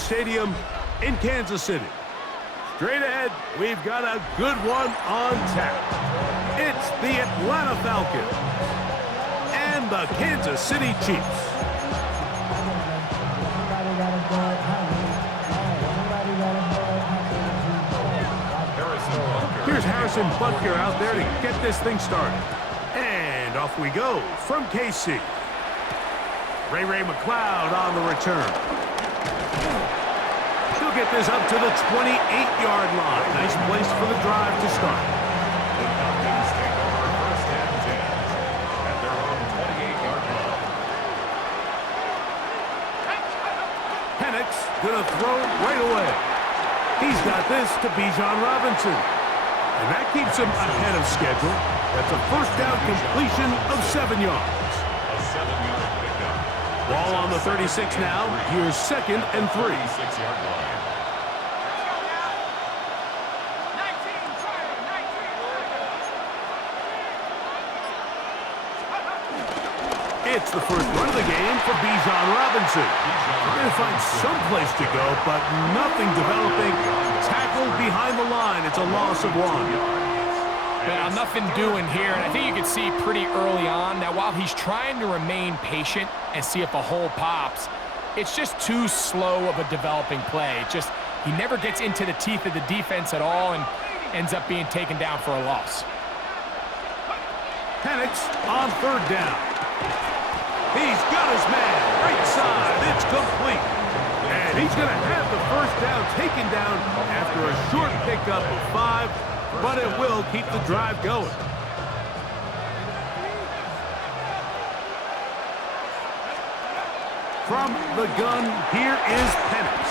Stadium in Kansas City. Straight ahead, we've got a good one on tap. It's the Atlanta Falcons and the Kansas City Chiefs. Here's Harrison Butker out there to get this thing started. And off we go from KC. Ray McLeod on the return. He'll get this up to the 28-yard line. Nice place for the drive to start. The Falcons take over first and 10 at their own 28-yard line. Penix gonna throw right away. He's got this to Bijan Robinson. And that keeps him ahead of schedule. That's a first down completion of 7 yards. A 7-yard pickup. Ball on the 36 now. Here's 2nd and 3. 36-yard line. It's the first run of the game for Bijan Robinson. Trying to find some place to go, but nothing developing. Tackled behind the line. It's a loss of 1. Well, nothing doing here, and I think you can see pretty early on that while he's trying to remain patient and see if a hole pops, it's just too slow of a developing play. He never gets into the teeth of the defense at all and ends up being taken down for a loss. Penix on 3rd down. He's got his man, right side, it's complete. And he's going to have the first down taken down after a short pickup of 5, but it will keep the drive going. From the gun, here is Penix.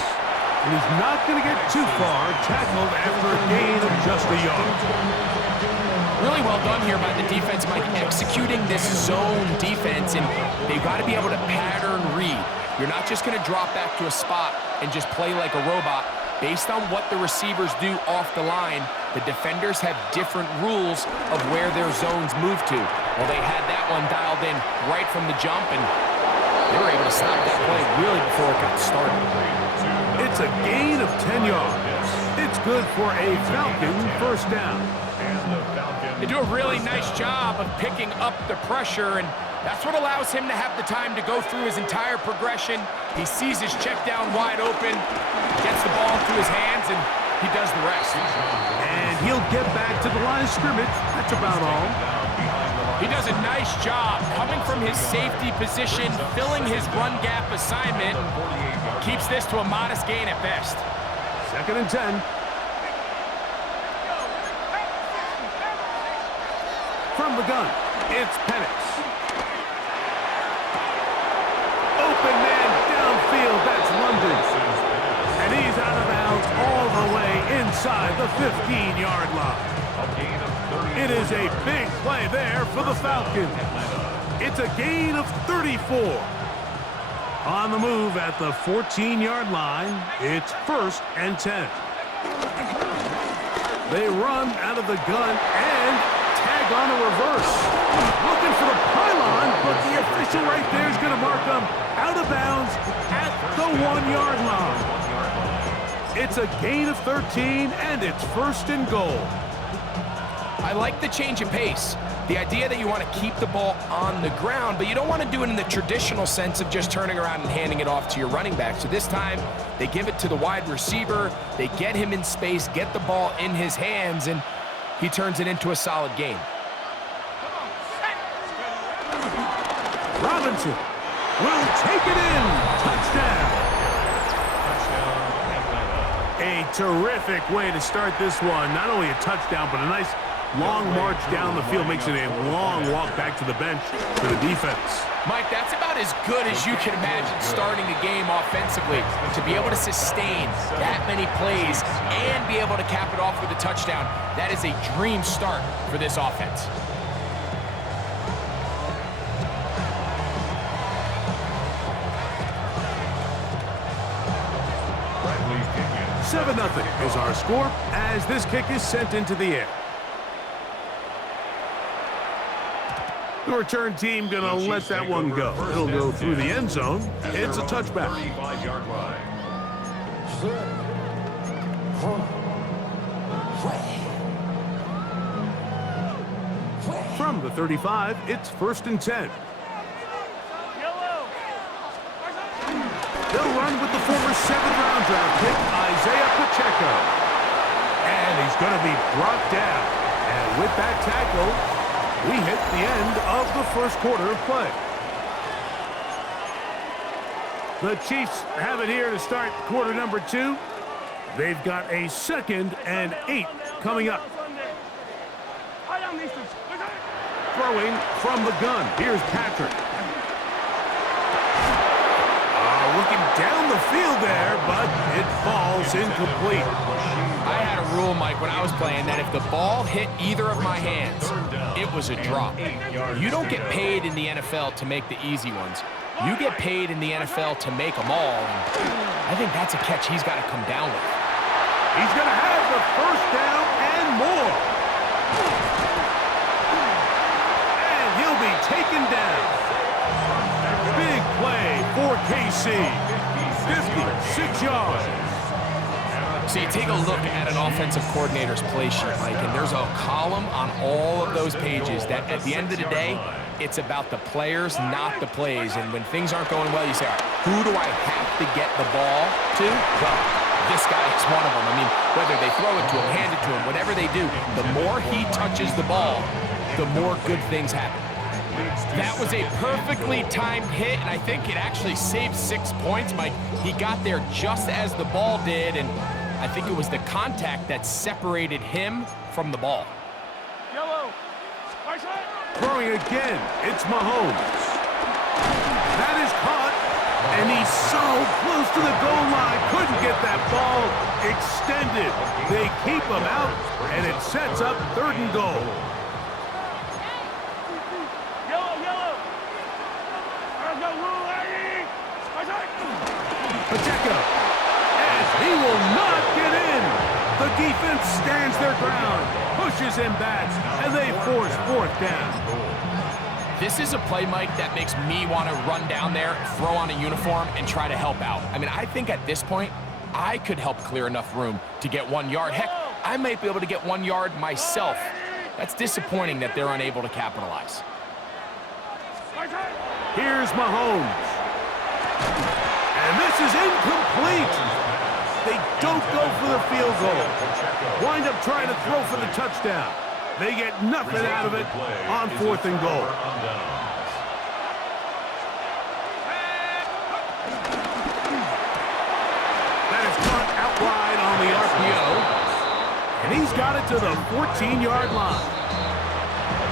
And he's not going to get too far, tackled after a gain of just a yard. Really well done here by the defense, Mike, executing this zone defense, and they've got to be able to pattern read. You're not just going to drop back to a spot and just play like a robot. Based on what the receivers do off the line, the defenders have different rules of where their zones move to. Well, they had that one dialed in right from the jump, and they were able to stop that play really before it got started. It's a gain of 10 yards. It's good for a Falcon first down. They do a really nice job of picking up the pressure, and that's what allows him to have the time to go through his entire progression. He sees his check down wide open, gets the ball into his hands, and he does the rest. And he'll get back to the line of scrimmage. That's about all. He does a nice job coming from his safety position, filling his run gap assignment, keeps this to a modest gain at best. 2nd and 10. From the gun, it's Penix. Open man downfield, that's London. And he's out of bounds all the way inside the 15-yard line. It is a big play there for the Falcons. It's a gain of 34. On the move at the 14-yard line, it's 1st and 10. They run out of the gun and tag on a reverse. Looking for the pylon, but the official right there is going to mark them out of bounds at the 1-yard line. It's a gain of 13, and it's 1st and goal. I like the change of pace. The idea that you want to keep the ball on the ground, but you don't want to do it in the traditional sense of just turning around and handing it off to your running back. So this time, they give it to the wide receiver, they get him in space, get the ball in his hands, and he turns it into a solid gain. Robinson will take it in. Touchdown. A terrific way to start this one. Not only a touchdown, but a nice long march down the field. Makes it a long walk back to the bench for the defense. Mike, that's about as good as you can imagine starting a game offensively. To be able to sustain that many plays and be able to cap it off with a touchdown, that is a dream start for this offense. 7-0 is our score as this kick is sent into the air. The return team going to let that one go. It'll go through the end zone. It's a touchback. 35-yard line. From the 35, it's 1st and 10. They'll run with the former 7th-round draft pick, Isaiah Pacheco. And he's going to be brought down. And with that tackle, we hit the end of the first quarter of play. The Chiefs have it here to start quarter number 2. They've got a 2nd and 8 coming up. Throwing from the gun. Here's Patrick. Looking down the field there, but it falls incomplete. I had a rule, Mike, when I was playing that if the ball hit either of my hands, it was a drop. You don't get paid in the NFL to make the easy ones. You get paid in the NFL to make them all. And I think that's a catch he's got to come down with. He's going to have the first down and more. And he'll be taken down. Big play for KC. 56 yards. So you take a look at an offensive coordinator's play sheet, Mike, and there's a column on all of those pages that at the end of the day, it's about the players, not the plays. And when things aren't going well, you say, all right, who do I have to get the ball to? Well, this guy is one of them. I mean, whether they throw it to him, hand it to him, whatever they do, the more he touches the ball, the more good things happen. That was a perfectly timed hit, and I think it actually saved 6 points, Mike. He got there just as the ball did, and I think it was the contact that separated him from the ball. Throwing again, it's Mahomes. That is caught, and he's so close to the goal line. Couldn't get that ball extended. They keep him out, and it sets up 3rd and goal. Pacheco, and he will not get in. The defense stands their ground, pushes him back, and they force 4th down. This is a play, Mike, that makes me want to run down there, throw on a uniform, and try to help out. I mean, I think at this point, I could help clear enough room to get 1 yard. Heck, I might be able to get 1 yard myself. That's disappointing that they're unable to capitalize. Here's Mahomes. And this is incomplete. They don't go for the field goal. Wind up trying to throw for the touchdown. They get nothing out of it on 4th and goal. That is caught out wide on the RPO. And he's got it to the 14-yard line.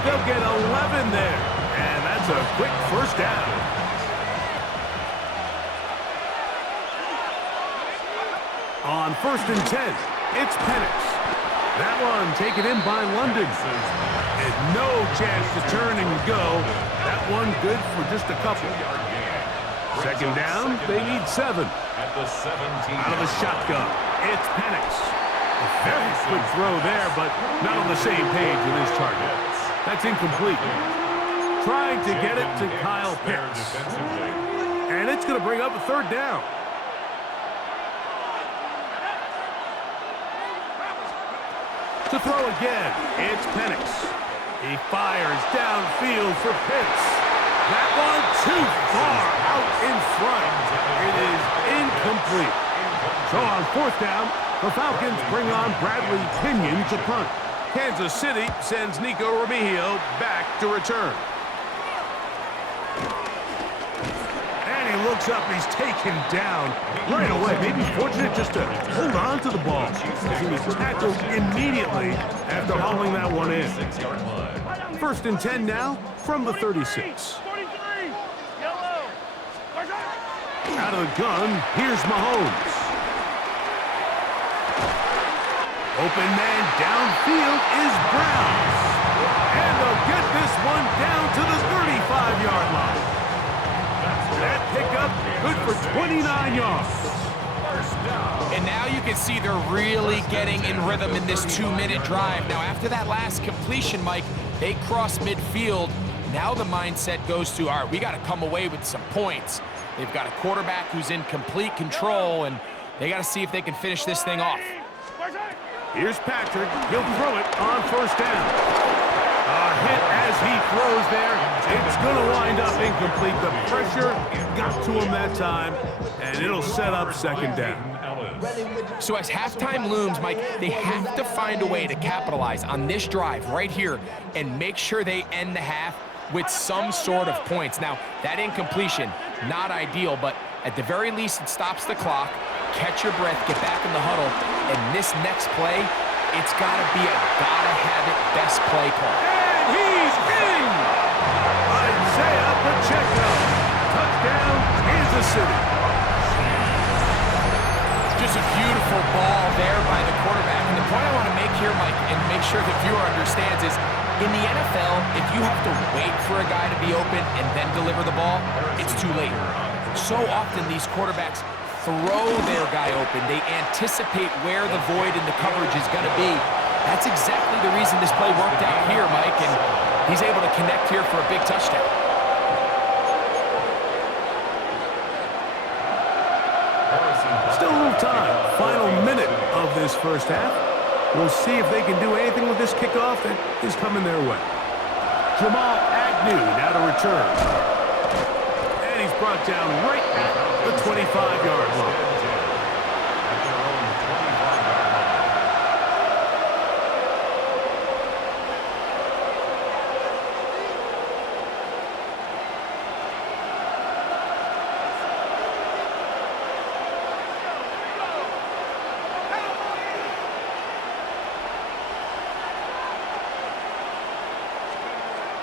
They'll get 11 there. And that's a quick first down. On 1st and 10, it's Penix. That one taken in by London. And no chance to turn and go. That one good for just a couple. 2nd down, they need 7. At the 17. Out of the shotgun, it's Penix. A very quick throw there, but not on the same page with his target. That's incomplete. Trying to get it to Kyle Pitts. And it's going to bring up a 3rd down. To throw again, it's Penix. He fires downfield for Pitts. That one too far out in front. It is incomplete. So on 4th down, the Falcons bring on Bradley Pinion to punt. Kansas City sends Nico Remigio back to return. And he looks up and he's taken down right away. Maybe fortunate just to hold on to the ball, as he was tackled immediately after hauling that one in. 1st and 10 now from the 36. Out of the gun, here's Mahomes. Open man downfield is Brown. And they'll get this one down to the 35-yard line. That pickup good for 29 yards. And now you can see they're really getting in rhythm in this 2-minute drive. Now, after that last completion, Mike, they cross midfield. Now the mindset goes to, all right, we got to come away with some points. They've got a quarterback who's in complete control, and They got to see if they can finish this thing off. Here's Patrick. He'll throw it on first down. A hit as he throws there. It's going to wind up incomplete. The pressure got to him that time, and it'll set up second down. So as halftime looms, Mike, they have to find a way to capitalize on this drive right here and make sure they end the half with some sort of points. Now, that incompletion, not ideal, but at the very least, it stops the clock. Catch your breath, get back in the huddle, and this next play, it's got to be a gotta-have-it best play call. And he's in! Isaiah Pacheco. Touchdown, Kansas City. Just a beautiful ball there by the quarterback. And the point I want to make here, Mike, and make sure the viewer understands is, in the NFL, if you have to wait for a guy to be open and then deliver the ball, it's too late. So often these quarterbacks throw their guy open. They anticipate where the void in the coverage is going to be. That's exactly the reason this play worked out here, Mike, and he's able to connect here for a big touchdown. Still a little time. Final minute of this first half. We'll see if they can do anything with this kickoff that is coming their way. Jamal Agnew now to return. And he's brought down right at the 25-yard line.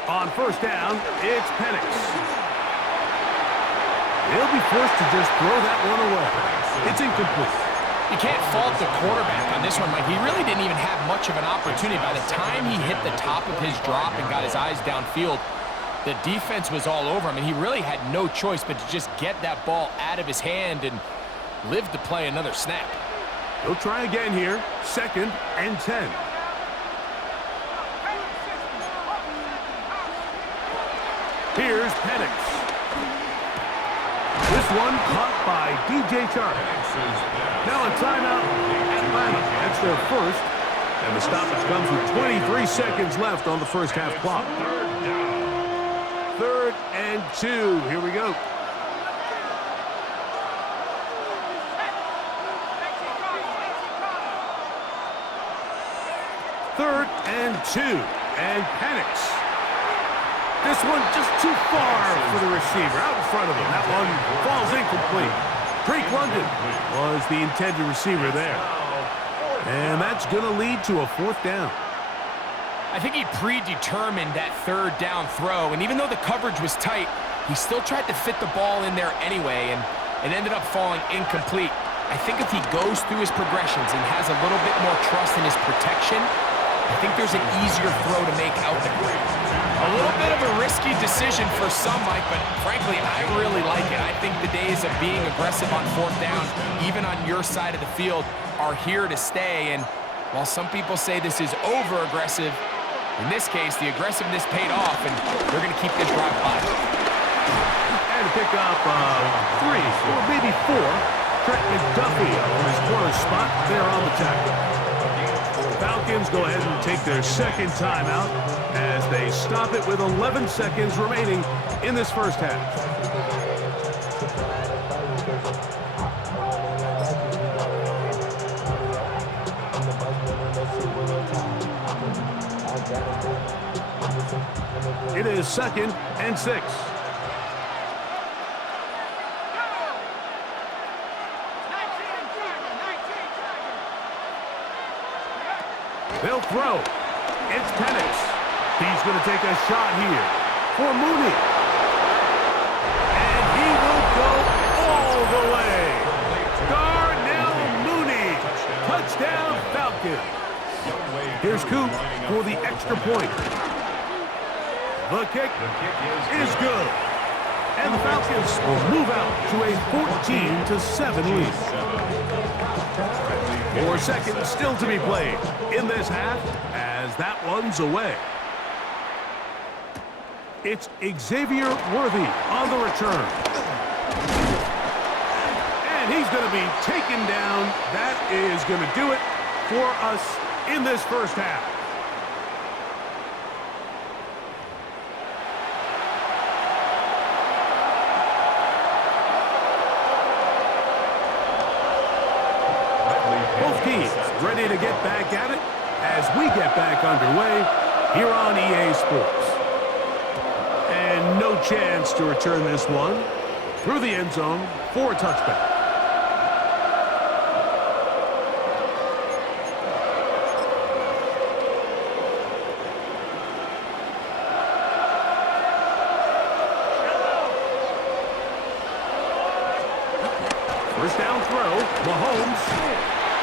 On first down, it's Penix. He'll be forced to just throw that one away. It's incomplete. You can't fault the quarterback on this one, Mike. He really didn't even have much of an opportunity. By the time he hit the top of his drop and got his eyes downfield, the defense was all over him, and he really had no choice but to just get that ball out of his hand and live to play another snap. He'll try again here. 2nd and 10. Here's Penix. This one caught by DJ Chark. Now a timeout, Atlanta. That's their first. And the stoppage comes with 23 seconds left on the first half clock. 3rd and 2. Here we go. Third and 2. And Penix. This one just too far for the receiver, out in front of him. That one falls incomplete. Drake London was the intended receiver there. And that's going to lead to a 4th down. I think he predetermined that 3rd down throw, and even though the coverage was tight, he still tried to fit the ball in there anyway, and it ended up falling incomplete. I think if he goes through his progressions and has a little bit more trust in his protection, I think there's an easier throw to make out there. A little bit of a risky decision for some, Mike, but frankly, I really like it. I think the days of being aggressive on 4th down, even on your side of the field, are here to stay. And while some people say this is over-aggressive, in this case, the aggressiveness paid off, and they're going to keep this drive alive. And pick up 3 or maybe 4. Trent McDuffie on his corner spot there on the tackle. Falcons go ahead and take their 2nd timeout as they stop it with 11 seconds remaining in this first half. It is 2nd and 6. They'll throw. It's Penix. He's going to take a shot here for Mooney. And he will go all the way. Darnell Mooney. Touchdown, Falcons. Here's Coop for the extra point. The kick is good. And the Falcons will move out to a 14-7 lead. 4 seconds still to be played in this half as that one's away. It's Xavier Worthy on the return. And He's going to be taken down. That is going to do it for us in this first half. Both teams ready to get back at it as we get back underway here on EA Sports. And no chance to return this one through the end zone for a touchback. First down throw, Mahomes,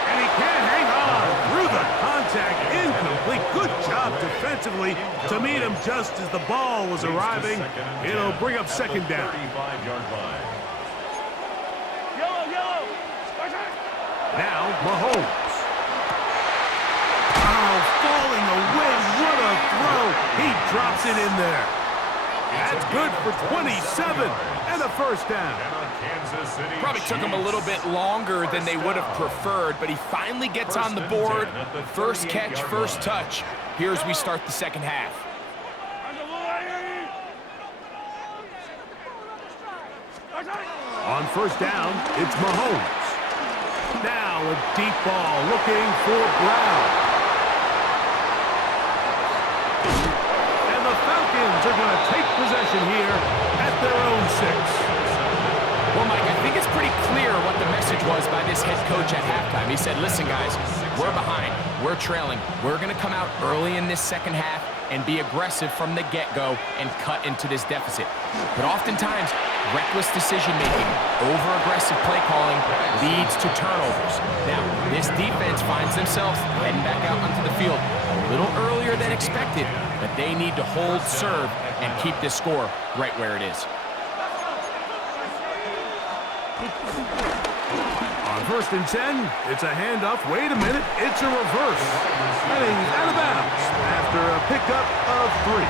and he can't hang on through the contact, incomplete. Good job defensively to meet him just as the ball was arriving. It'll bring up second down. 35-yard line. Now, Mahomes. Oh, falling away, what a throw. He drops it in there. That's good for 27 and a first down. Probably took him a little bit longer than they would have preferred, but he finally gets on the board. First catch, first touch. Here as we start the second half. On first down, it's Mahomes. Now a deep ball looking for Brown. And the Falcons are going to take possession here at their own 6. Well, Mike, I think it's pretty clear what the message was by this head coach at halftime. He said, listen, guys, we're behind. We're trailing. We're going to come out early in this second half and be aggressive from the get-go and cut into this deficit. But oftentimes, reckless decision-making, over-aggressive play calling leads to turnovers. Now, this defense finds themselves heading back out onto the field a little earlier than expected, but they need to hold serve and keep this score right where it is. On first and 10, it's a handoff. Wait a minute, it's a reverse. Heading out of bounds after a pickup of 3.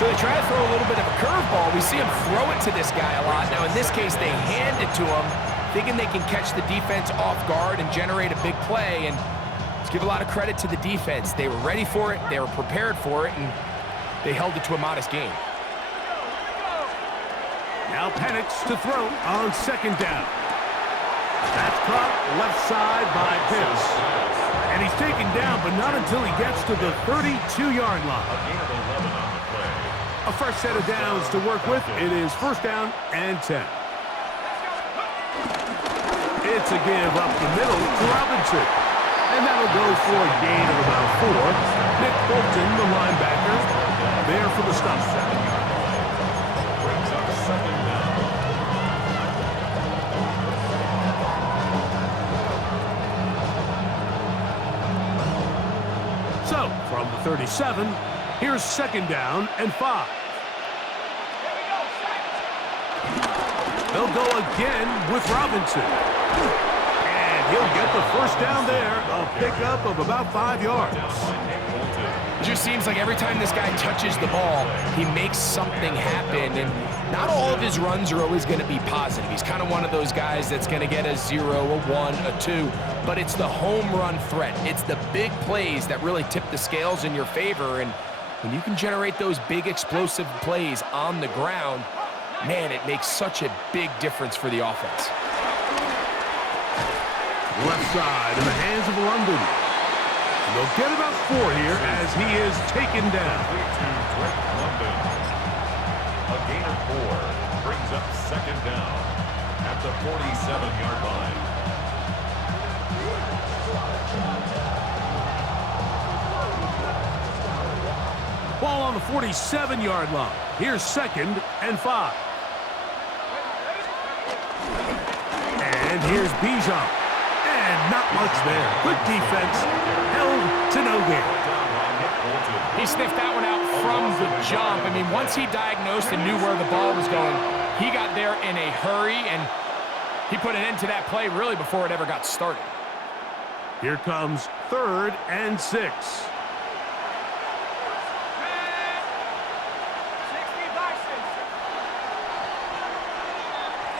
So they try to throw a little bit of a curveball. We see him throw it to this guy a lot. Now, in this case, they hand it to him, thinking they can catch the defense off guard and generate a big play. And let's give a lot of credit to the defense. They were ready for it, they were prepared for it, and they held it to a modest gain. Now Penix to throw on second down. That's caught left side by Pitts. And he's taken down, but not until he gets to the 32-yard line. A fresh set of downs to work with. It is first down and 10. It's a give up the middle to Robinson. And that'll go for a gain of about 4. Nick Bolton, the linebacker, there for the stop. So, from the 37, here's second down and 5. They'll go again with Robinson. And he'll get the first down there, a pickup of about 5 yards. It just seems like every time this guy touches the ball, he makes something happen, and not all of his runs are always going to be positive. He's kind of one of those guys that's going to get a 0, a 1, a 2, but it's the home run threat. It's the big plays that really tip the scales in your favor, and when you can generate those big explosive plays on the ground, man, it makes such a big difference for the offense. Left side in the hands of London. They'll get about 4 here as he is taken down. A gain of 4 brings up second down at the 47-yard line. Ball on the 47-yard line. Here's second and 5. And here's Bijan. And not much there. Good defense. Held to no gain. He sniffed that one out from the jump. I mean, once he diagnosed and knew where the ball was going, he got there in a hurry, and he put an end to that play really before it ever got started. Here comes third and 6.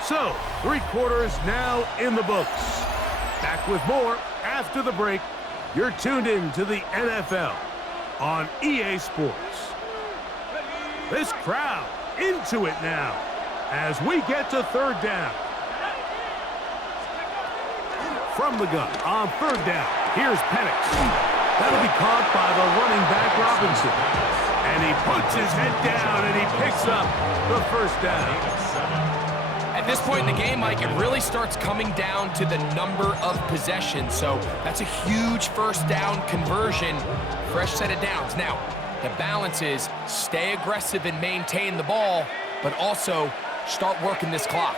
So, 3 quarters now in the books. Back with more after the break. You're tuned in to the NFL on EA Sports. This crowd into it now as we get to 3rd down. From the gun on 3rd down, here's Penix. That'll be caught by the running back Robinson. And he puts his head down and he picks up the 1st down. At this point in the game, Mike, it really starts coming down to the number of possessions. So that's a huge 1st down conversion, fresh set of downs. Now, the balance is stay aggressive and maintain the ball, but also start working this clock.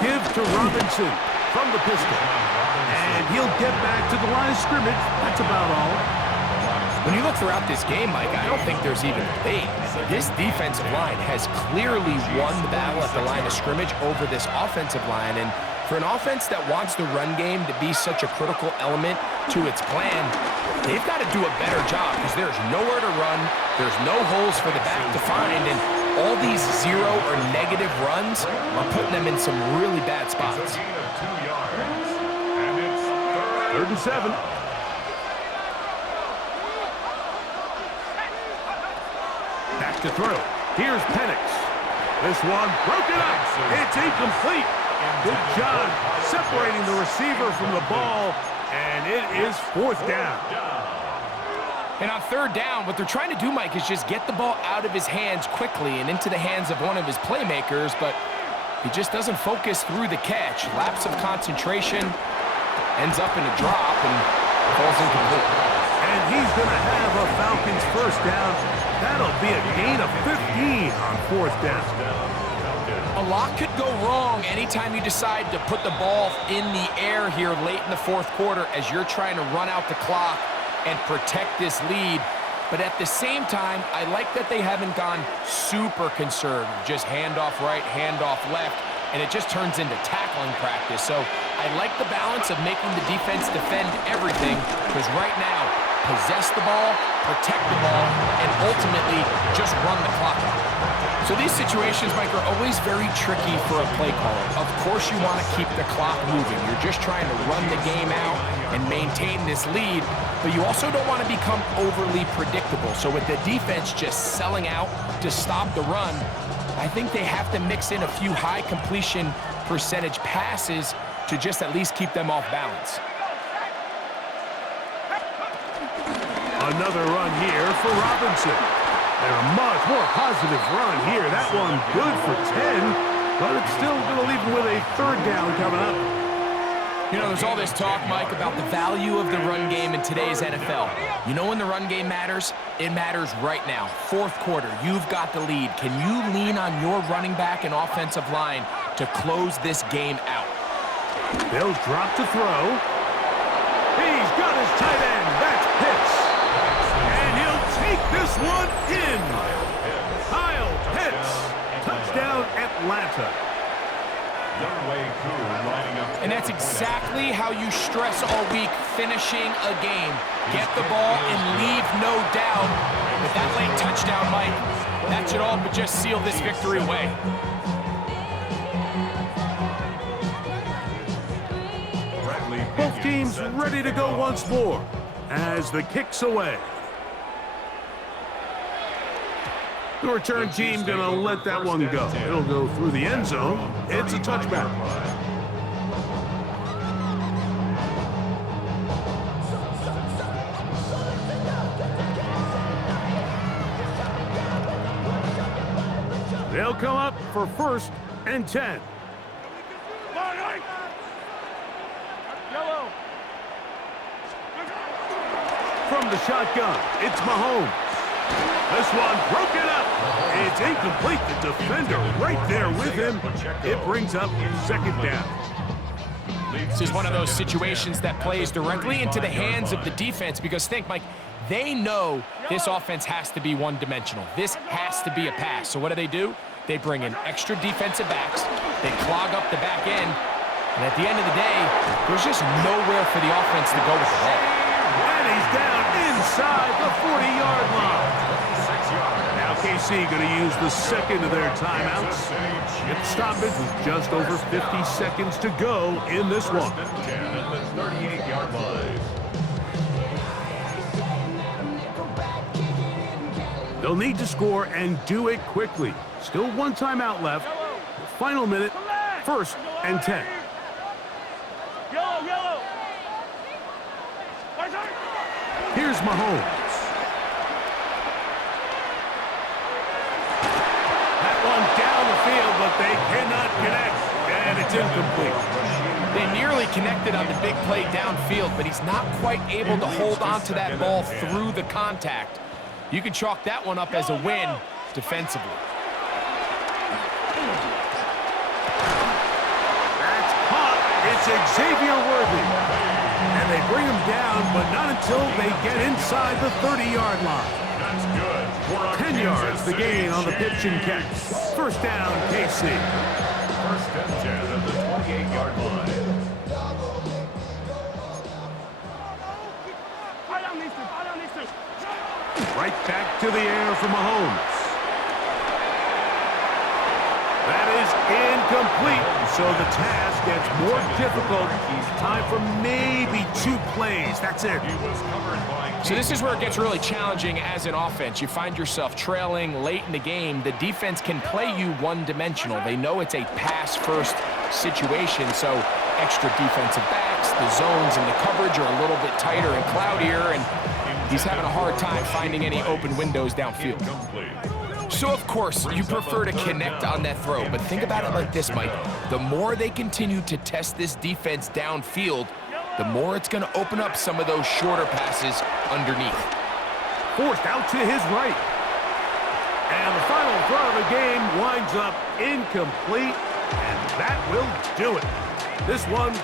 Give to Robinson from the pistol. And he'll get back to the line of scrimmage. That's about all. When you look throughout this game, Mike, I don't think there's even a debate. This defensive line has clearly won the battle at the line of scrimmage over this offensive line. And for an offense that wants the run game to be such a critical element to its plan, they've got to do a better job because there's nowhere to run. There's no holes for the back to find. And all these 0 or negative runs are putting them in some really bad spots. 3rd and 7. Back to throw. Here's Penix. This one broken up. It's incomplete. Good job separating the receiver from the ball, and it is 4th down. And on 3rd down, what they're trying to do, Mike, is just get the ball out of his hands quickly and into the hands of one of his playmakers, but he just doesn't focus through the catch. Lapse of concentration, ends up in a drop, and falls incomplete. And he's going to have a Falcons 1st down. That'll be a gain of 15 on 4th down. A lot could go wrong anytime you decide to put the ball in the air here late in the 4th quarter as you're trying to run out the clock and protect this lead. But at the same time, I like that they haven't gone super conservative. Just handoff right, handoff left, and it just turns into tackling practice. So I like the balance of making the defense defend everything, because right now, possess the ball, protect the ball, and ultimately just run the clock out. So these situations, Mike, are always very tricky for a play caller. Of course you want to keep the clock moving. You're just trying to run the game out and maintain this lead, but you also don't want to become overly predictable. So with the defense just selling out to stop the run, I think they have to mix in a few high completion percentage passes to just at least keep them off balance. Another run here for Robinson. And a much more positive run here. That one good for 10, but it's still going to leave him with a 3rd down coming up. You know, there's all this talk, Mike, about the value of the run game in today's NFL. You know when the run game matters? It matters right now. 4th quarter, you've got the lead. Can you lean on your running back and offensive line to close this game out? They'll drop to throw. He's got his tight end. That's Pitts. And he'll take this one in. Kyle Pitts. Touchdown, Atlanta. And that's exactly how you stress all week, finishing a game. Get the ball and leave no doubt. With that late touchdown, Mike, that should all but just seal this victory away. Both teams ready to go once more as the kick's away. The return team going to let that one go. It'll go through the end zone. It's a touchback. They'll come up for 1st and 10. From the shotgun, it's Mahomes. This one broken up. It's incomplete. The defender right there with him. It brings up 2nd down. This is one of those situations that plays directly into the hands of the defense because think, Mike, they know this offense has to be one-dimensional. This has to be a pass. So what do? They bring in extra defensive backs. They clog up the back end. And at the end of the day, there's just nowhere for the offense to go with the ball. And he's down inside the 40-yard line. 6 yards. KC going to use the second of their timeouts. Get the stoppage with just over 50 seconds to go in this one. First and 10 at the 38-yard line. They'll need to score and do it quickly. Still one timeout left. Final minute, 1st and 10. Here's Mahomes. That one down the field, but they cannot connect, and it's incomplete. They nearly connected on the big play downfield, but he's not quite able to hold on to that ball through the contact. You can chalk that one up as a win defensively. That's caught. It's Xavier Worthy. And they bring him down, but not until they get inside the 30-yard line. That's good. 10 yards the gain on the pitch and catch. First down, KC. First and 10 at the 28-yard line. Right back to the air for Mahomes. That is incomplete, so the task gets more difficult. Time for maybe 2 plays. That's it. So this is where it gets really challenging as an offense. You find yourself trailing late in the game. The defense can play you one-dimensional. They know it's a pass-first situation, so extra defensive backs, the zones and the coverage are a little bit tighter and cloudier, and he's having a hard time finding any open windows downfield. So, of course, you prefer to connect on that throw, but think about it like this, Mike. The more they continue to test this defense downfield, the more it's going to open up some of those shorter passes underneath. Forced out to his right. And the final throw of the game winds up incomplete, and that will do it. This one